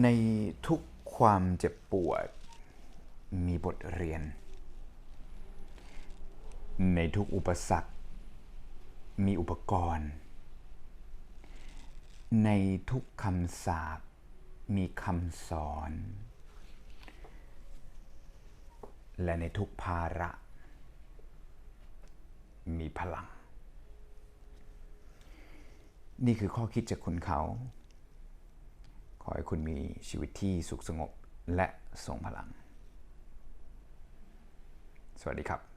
ในทุกความเจ็บปวด มีบทเรียน ในทุกอุปสรรค มีอุปกรณ์ ในทุกคำสาปมีคำสอน และในทุกภาระ มีพลัง นี่คือข้อคิดจากคุณเขา คุณมีชีวิตที่สุขสงบและทรงพลัง สวัสดีครับ